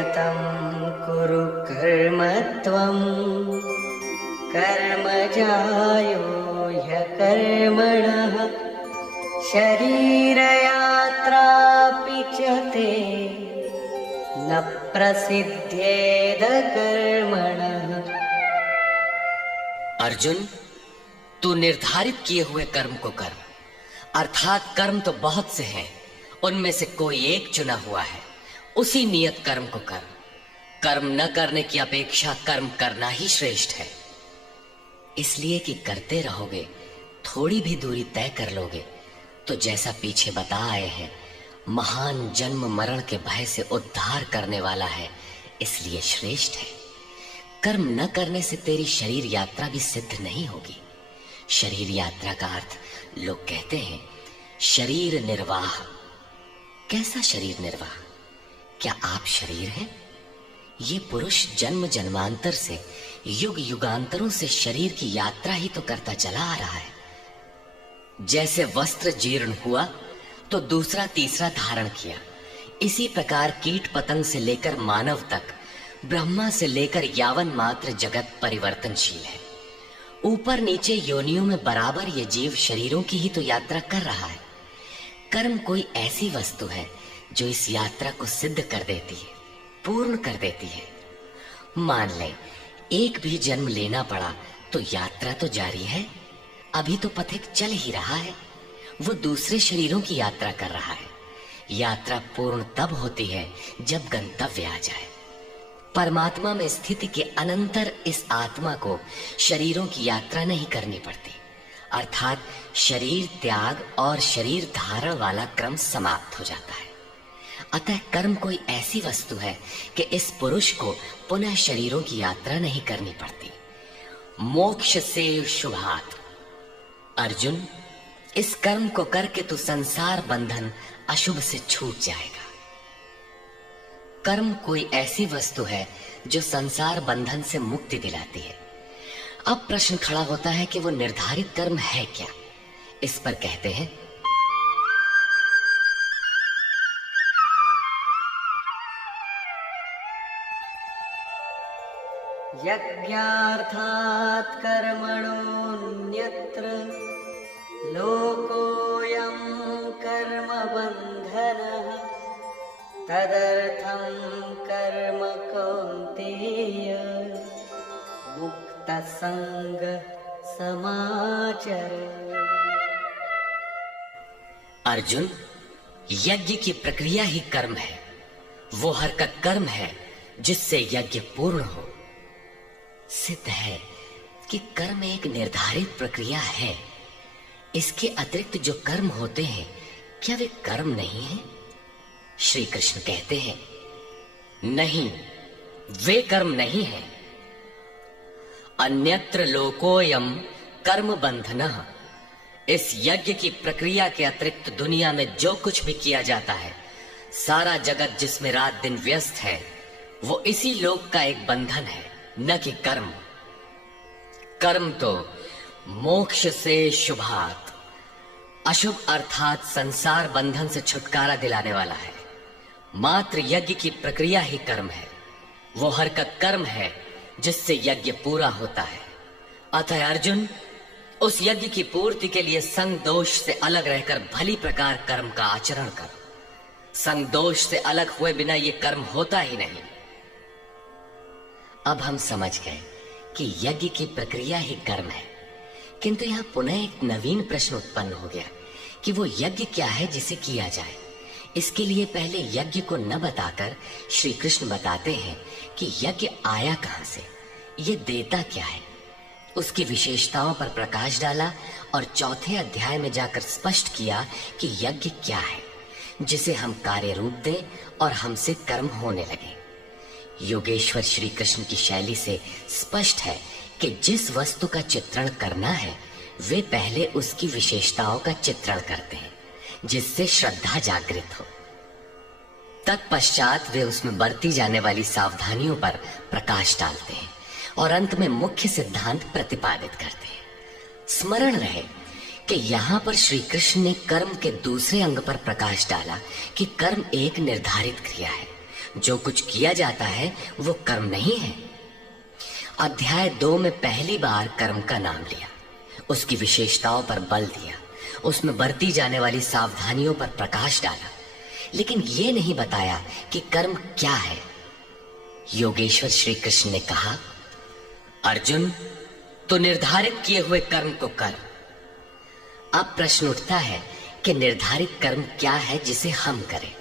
नियतं कुरु कर्म त्वं कर्मजायो ह्यकर्मणः शरीरयात्रापि च ते न प्रसिद्ध्येद कर्मणः। अर्जुन, तू निर्धारित किए हुए कर्म को कर, अर्थात कर्म तो बहुत से हैं, उनमें से कोई एक चुना हुआ है, उसी नियत कर्म को कर। कर्म न करने की अपेक्षा कर्म करना ही श्रेष्ठ है, इसलिए कि करते रहोगे, थोड़ी भी दूरी तय कर लोगे तो जैसा पीछे बता आए हैं, महान जन्म मरण के भय से उद्धार करने वाला है, इसलिए श्रेष्ठ है। कर्म न करने से तेरी शरीर यात्रा भी सिद्ध नहीं होगी। शरीर यात्रा का अर्थ लोग कहते हैं शरीर निर्वाह। कैसा शरीर निर्वाह? क्या आप शरीर हैं? ये पुरुष जन्म जन्मांतर से, युग युगांतरों से शरीर की यात्रा ही तो करता चला आ रहा है। जैसे वस्त्र जीर्ण हुआ तो दूसरा तीसरा धारण किया, इसी प्रकार कीट पतंग से लेकर मानव तक, ब्रह्मा से लेकर यावन मात्र जगत परिवर्तनशील है। ऊपर नीचे योनियों में बराबर ये जीव शरीरों की ही तो यात्रा कर रहा है। कर्म कोई ऐसी वस्तु है जो इस यात्रा को सिद्ध कर देती है, पूर्ण कर देती है। मान ले एक भी जन्म लेना पड़ा तो यात्रा तो जारी है, अभी तो पथिक चल ही रहा है, वो दूसरे शरीरों की यात्रा कर रहा है। यात्रा पूर्ण तब होती है जब गंतव्य आ जाए। परमात्मा में स्थिति के अनंतर इस आत्मा को शरीरों की यात्रा नहीं करनी पड़ती, अर्थात शरीर त्याग और शरीर धारण वाला क्रम समाप्त हो जाता है। अतः कर्म कोई ऐसी वस्तु है कि इस पुरुष को पुनः शरीरों की यात्रा नहीं करनी पड़ती। मोक्ष से शुभात। अर्जुन, इस कर्म को करके तू संसार बंधन अशुभ से छूट जाएगा। कर्म कोई ऐसी वस्तु है जो संसार बंधन से मुक्ति दिलाती है। अब प्रश्न खड़ा होता है कि वो निर्धारित कर्म है क्या? इस पर कहते हैं यज्ञार्थात् कर्मणोऽन्यत्र लोकोऽयं कर्मबन्धनः तदर्थं कर्म कौन्तेय मुक्तसंग समाचर। अर्जुन, यज्ञ की प्रक्रिया ही कर्म है। वो हरकत कर्म है जिससे यज्ञ पूर्ण हो। सिद्ध है कि कर्म एक निर्धारित प्रक्रिया है। इसके अतिरिक्त जो कर्म होते हैं, क्या वे कर्म नहीं है? श्री कृष्ण कहते हैं नहीं, वे कर्म नहीं है। अन्यत्र लोकोयम कर्म बंधनः। इस यज्ञ की प्रक्रिया के अतिरिक्त दुनिया में जो कुछ भी किया जाता है, सारा जगत जिसमें रात दिन व्यस्त है, वो इसी लोक का एक बंधन है, न कि कर्म। कर्म तो मोक्ष से शुभात, अशुभ अर्थात संसार बंधन से छुटकारा दिलाने वाला है। मात्र यज्ञ की प्रक्रिया ही कर्म है। वो हरकत कर्म है जिससे यज्ञ पूरा होता है। अतः अर्जुन, उस यज्ञ की पूर्ति के लिए संग दोष से अलग रहकर भली प्रकार कर्म का आचरण कर। संग दोष से अलग हुए बिना ये कर्म होता ही नहीं। अब हम समझ गए कि यज्ञ की प्रक्रिया ही कर्म है, किंतु यहां पुनः एक नवीन प्रश्न उत्पन्न हो गया कि वो यज्ञ क्या है जिसे किया जाए। इसके लिए पहले यज्ञ को न बताकर श्री कृष्ण बताते हैं कि यज्ञ आया कहां से, ये देता क्या है। उसकी विशेषताओं पर प्रकाश डाला और चौथे अध्याय में जाकर स्पष्ट किया कि यज्ञ क्या है, जिसे हम कार्य रूप दें और हमसे कर्म होने लगे। योगेश्वर श्री कृष्ण की शैली से स्पष्ट है कि जिस वस्तु का चित्रण करना है, वे पहले उसकी विशेषताओं का चित्रण करते हैं, जिससे श्रद्धा जागृत हो। तत्पश्चात वे उसमें बरती जाने वाली सावधानियों पर प्रकाश डालते हैं और अंत में मुख्य सिद्धांत प्रतिपादित करते हैं। स्मरण रहे कि यहाँ पर श्री कृष्ण ने कर्म के दूसरे अंग पर प्रकाश डाला कि कर्म एक निर्धारित क्रिया है, जो कुछ किया जाता है वो कर्म नहीं है। अध्याय 2 में पहली बार कर्म का नाम लिया, उसकी विशेषताओं पर बल दिया, उसमें बरती जाने वाली सावधानियों पर प्रकाश डाला, लेकिन ये नहीं बताया कि कर्म क्या है। योगेश्वर श्री कृष्ण ने कहा, अर्जुन, तो निर्धारित किए हुए कर्म को कर। अब प्रश्न उठता है कि निर्धारित कर्म क्या है जिसे हम करें।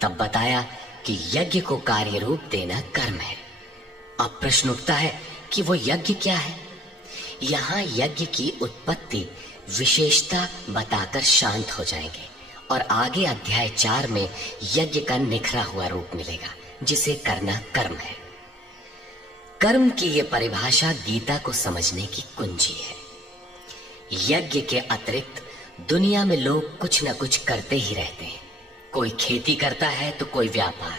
तब बताया कि यज्ञ को कार्य रूप देना कर्म है। अब प्रश्न उठता है कि वो यज्ञ क्या है। यहाँ यज्ञ की उत्पत्ति विशेषता बताकर शांत हो जाएंगे और आगे अध्याय 4 में यज्ञ का निखरा हुआ रूप मिलेगा, जिसे करना कर्म है। कर्म की ये परिभाषा गीता को समझने की कुंजी है। यज्ञ के अतिरिक्त दुनिया में लोग कुछ न कुछ करते ही रहते हैं। कोई खेती करता है तो कोई व्यापार,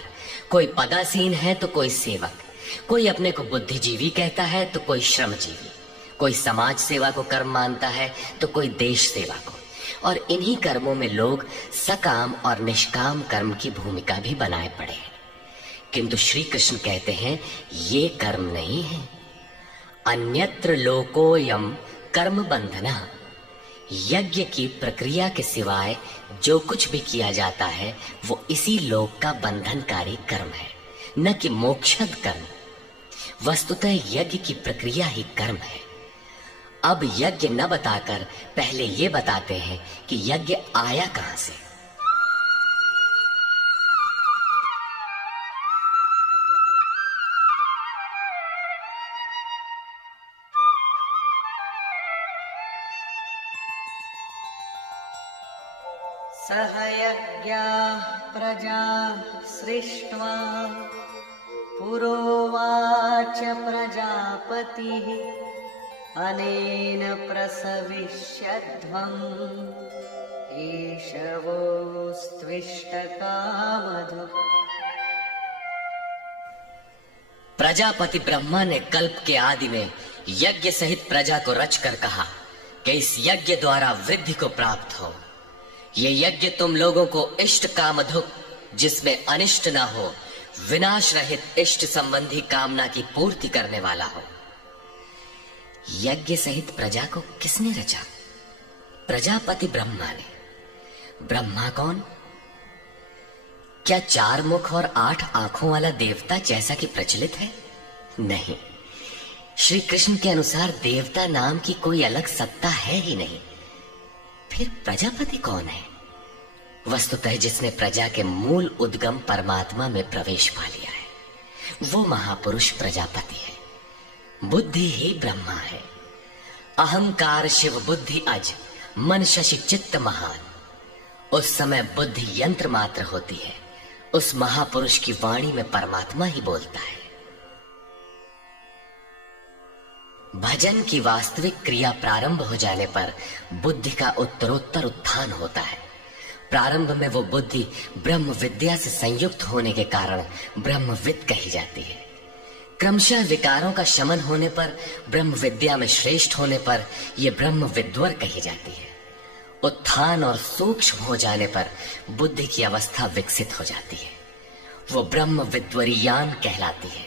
कोई पदासीन है तो कोई सेवक, कोई अपने को बुद्धिजीवी कहता है तो कोई श्रमजीवी, कोई समाज सेवा को कर्म मानता है तो कोई देश सेवा को। और इन्हीं कर्मों में लोग सकाम और निष्काम कर्म की भूमिका भी बनाए पड़े हैं। किंतु श्री कृष्ण कहते हैं ये कर्म नहीं है। अन्यत्र लोकोयम कर्म बंधना। यज्ञ की प्रक्रिया के सिवाय जो कुछ भी किया जाता है वो इसी लोक का बंधनकारी कर्म है, न कि मोक्षद कर्म। वस्तुतः यज्ञ की प्रक्रिया ही कर्म है। अब यज्ञ न बताकर पहले ये बताते हैं कि यज्ञ आया कहां से। सह यज्ञाः प्रजा सृष्ट्वा पुरोवाच प्रजापतिः अनेन प्रसविष्यध्वम् ईशवोस्त्विष्टकामधुक्। प्रजापति ब्रह्मा ने कल्प के आदि में यज्ञ सहित प्रजा को रचकर कहा कि इस यज्ञ द्वारा वृद्धि को प्राप्त हो। ये यज्ञ तुम लोगों को इष्ट कामधुक, जिसमें अनिष्ट न हो, विनाश रहित इष्ट संबंधी कामना की पूर्ति करने वाला हो। यज्ञ सहित प्रजा को किसने रचा? प्रजापति ब्रह्मा ने। ब्रह्मा कौन? क्या 4 मुख और 8 आंखों वाला देवता जैसा कि प्रचलित है? नहीं, श्री कृष्ण के अनुसार देवता नाम की कोई अलग सत्ता है ही नहीं। फिर प्रजापति कौन है? वस्तुतः जिसने प्रजा के मूल उद्गम परमात्मा में प्रवेश पा लिया है वो महापुरुष प्रजापति है। बुद्धि ही ब्रह्मा है। अहंकार शिव बुद्धि अज, मन शशि चित्त महान। उस समय बुद्धि यंत्र मात्र होती है। उस महापुरुष की वाणी में परमात्मा ही बोलता है। भजन की वास्तविक क्रिया प्रारंभ हो जाने पर बुद्धि का उत्तरोत्तर उत्थान होता है। प्रारंभ में वो बुद्धि ब्रह्म विद्या से संयुक्त होने के कारण ब्रह्मविद कही जाती है। क्रमशः विकारों का शमन होने पर, ब्रह्म विद्या में श्रेष्ठ होने पर ये ब्रह्म विद्वर कही जाती है। उत्थान और सूक्ष्म हो जाने पर बुद्धि की अवस्था विकसित हो जाती है। वो ब्रह्म विद्वरीयान कहलाती है।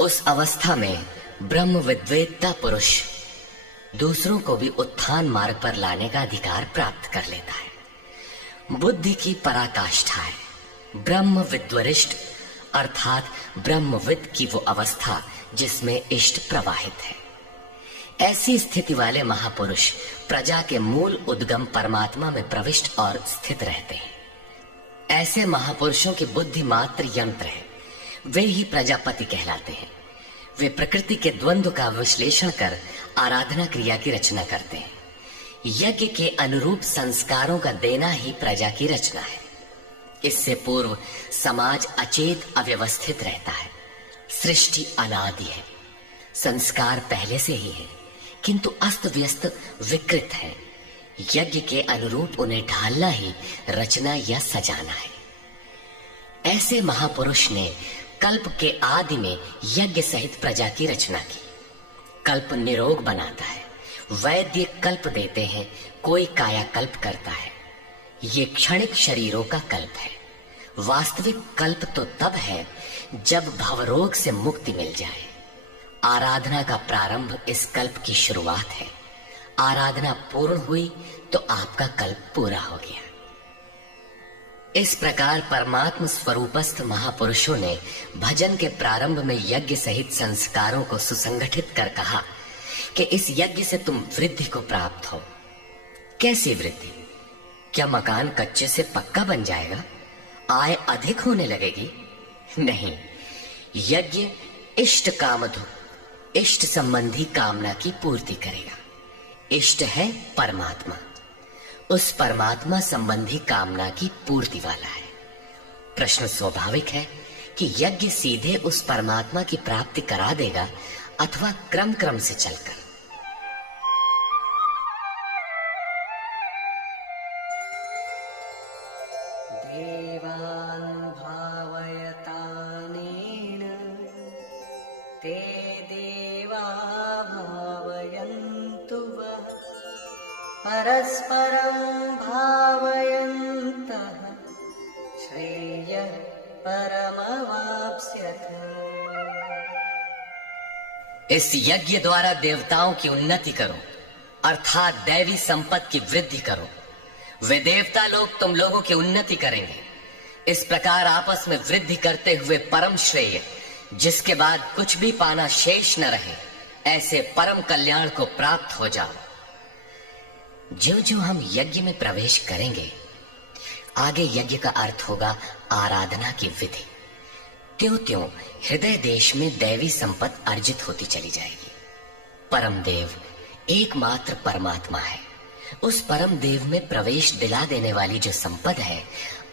उस अवस्था में ब्रह्म विद्वेत्ता पुरुष दूसरों को भी उत्थान मार्ग पर लाने का अधिकार प्राप्त कर लेता है। बुद्धि की पराकाष्ठा है ब्रह्म विद्वरिष्ठ, अर्थात ब्रह्मविद की वो अवस्था जिसमें इष्ट प्रवाहित है। ऐसी स्थिति वाले महापुरुष प्रजा के मूल उद्गम परमात्मा में प्रविष्ट और स्थित रहते हैं। ऐसे महापुरुषों की बुद्धि मात्र यंत्र है। वे ही प्रजापति कहलाते हैं। वे प्रकृति के द्वंद्व का विश्लेषण कर आराधना क्रिया की रचना करते हैं। यज्ञ के अनुरूप संस्कारों का देना ही प्रजा की रचना है। इससे पूर्व समाज अचेत अव्यवस्थित रहता है। सृष्टि अनादि है। संस्कार पहले से ही है, किंतु अस्त व्यस्त विकृत है। यज्ञ के अनुरूप उन्हें ढालना ही रचना या सजाना है। ऐसे महापुरुष ने कल्प के आदि में यज्ञ सहित प्रजा की रचना की। कल्प निरोग बनाता है। वैद्य कल्प देते हैं, कोई काया कल्प करता है। ये क्षणिक शरीरों का कल्प है। वास्तविक कल्प तो तब है जब भवरोग से मुक्ति मिल जाए। आराधना का प्रारंभ इस कल्प की शुरुआत है। आराधना पूर्ण हुई तो आपका कल्प पूरा हो गया। इस प्रकार परमात्म स्वरूपस्थ महापुरुषों ने भजन के प्रारंभ में यज्ञ सहित संस्कारों को सुसंगठित कर कहा कि इस यज्ञ से तुम वृद्धि को प्राप्त हो। कैसी वृद्धि? क्या मकान कच्चे से पक्का बन जाएगा? आय अधिक होने लगेगी? नहीं, यज्ञ इष्ट कामधु, इष्ट संबंधी कामना की पूर्ति करेगा। इष्ट है परमात्मा, उस परमात्मा संबंधी कामना की पूर्ति वाला है। प्रश्न स्वाभाविक है कि यज्ञ सीधे उस परमात्मा की प्राप्ति करा देगा अथवा क्रम क्रम से चलकर। देवान् भावयतानेन ते देवा भावयन्तु वः परस्परं भावयन्तः श्रेयः परमवाप्स्यथ। इस यज्ञ द्वारा देवताओं की उन्नति करो, अर्थात दैवी संपत्ति की वृद्धि करो। वे देवता लोग तुम लोगों की उन्नति करेंगे। इस प्रकार आपस में वृद्धि करते हुए परम श्रेय, जिसके बाद कुछ भी पाना शेष न रहे, ऐसे परम कल्याण को प्राप्त हो जाओ। जो जो हम यज्ञ में प्रवेश करेंगे, आगे यज्ञ का अर्थ होगा आराधना की विधि। त्यों त्यों हृदय देश में दैवी संपत्ति अर्जित होती चली जाएगी। परम देव एकमात्र परमात्मा है। उस परम देव में प्रवेश दिला देने वाली जो संपद है,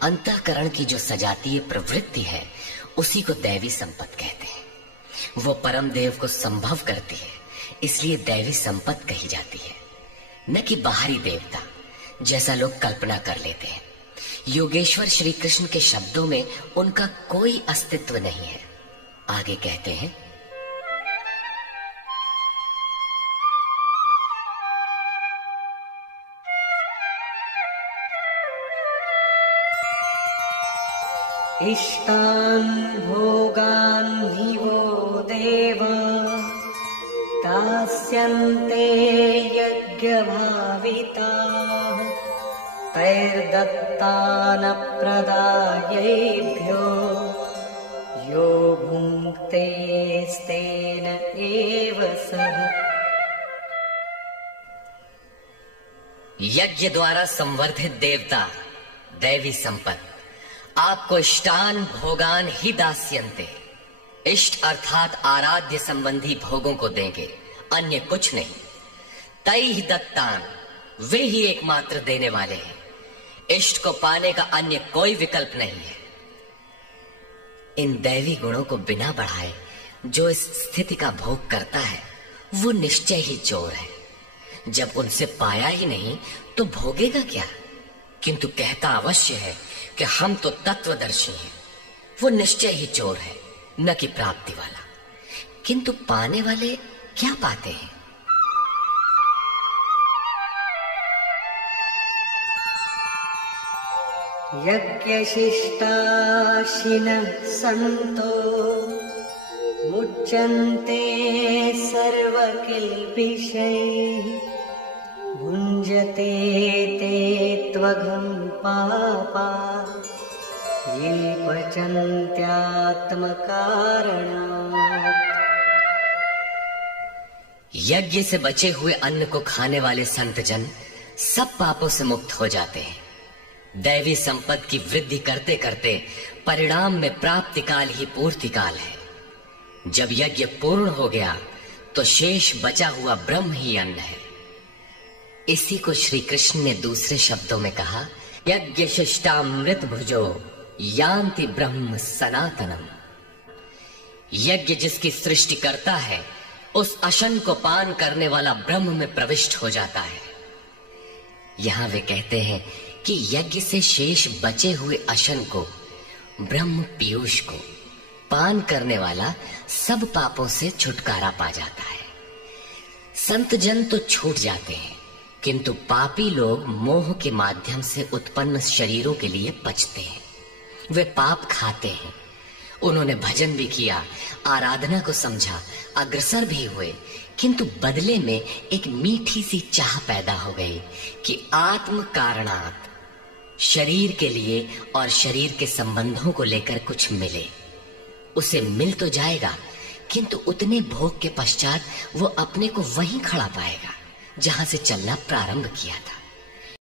अंतःकरण की जो सजातीय प्रवृत्ति है, उसी को दैवी संपत्ति कहते हैं। वो परम देव को संभव करती है, इसलिए दैवी संपत्ति कही जाती है, न कि बाहरी देवता जैसा लोग कल्पना कर लेते हैं। योगेश्वर श्री कृष्ण के शब्दों में उनका कोई अस्तित्व नहीं है। आगे कहते हैं, इष्टान् भोगान् हि वो देव दास्यन्ते यज्ञभाविताः तैर्दत्तान् प्रदायैभ्यो यो भुङ्क्ते स्तेन एव सः। यज्ञ द्वारा संवर्धित देवता दैवी संपत्ति आपको इष्टान भोगान ही दास्यन्ते, इष्ट अर्थात आराध्य संबंधी भोगों को देंगे, अन्य कुछ नहीं। तैहि दत्तान, वे ही एकमात्र देने वाले हैं। इष्ट को पाने का अन्य कोई विकल्प नहीं है। इन दैवी गुणों को बिना बढ़ाए जो इस स्थिति का भोग करता है, वो निश्चय ही चोर है। जब उनसे पाया ही नहीं तो भोगेगा क्या? किंतु कहता अवश्य है कि हम तो तत्वदर्शी हैं। वो निश्चय ही चोर है, न कि प्राप्ति वाला। किंतु पाने वाले क्या पाते हैं? यज्ञशिष्टाशिनः सन्तो मुच्यन्ते सर्वकिल्बिषैः भुञ्जते ते त्वघं पापा ये पचन्त्यात्मकारणात्। यज्ञ से बचे हुए अन्न को खाने वाले संतजन सब पापों से मुक्त हो जाते हैं। दैवी संपत्ति की वृद्धि करते करते परिणाम में प्राप्ति काल ही पूर्ति काल है। जब यज्ञ पूर्ण हो गया तो शेष बचा हुआ ब्रह्म ही अन्न है। इसी को श्री कृष्ण ने दूसरे शब्दों में कहा, यज्ञ शिष्टामृत भुजो यान्ति ब्रह्म सनातनम। यज्ञ जिसकी सृष्टि करता है, उस अशन को पान करने वाला ब्रह्म में प्रविष्ट हो जाता है। यहां वे कहते हैं कि यज्ञ से शेष बचे हुए अशन को, ब्रह्म पीयूष को पान करने वाला सब पापों से छुटकारा पा जाता है। संत जन तो छूट जाते हैं, किंतु पापी लोग मोह के माध्यम से उत्पन्न शरीरों के लिए पचते हैं। वे पाप खाते हैं। उन्होंने भजन भी किया, आराधना को समझा, अग्रसर भी हुए, किंतु बदले में एक मीठी सी चाह पैदा हो गई कि आत्म कारणात् शरीर के लिए और शरीर के संबंधों को लेकर कुछ मिले। उसे मिल तो जाएगा, किंतु उतने भोग के पश्चात वो अपने को वहीं खड़ा पाएगा जहां से चलना प्रारंभ किया था।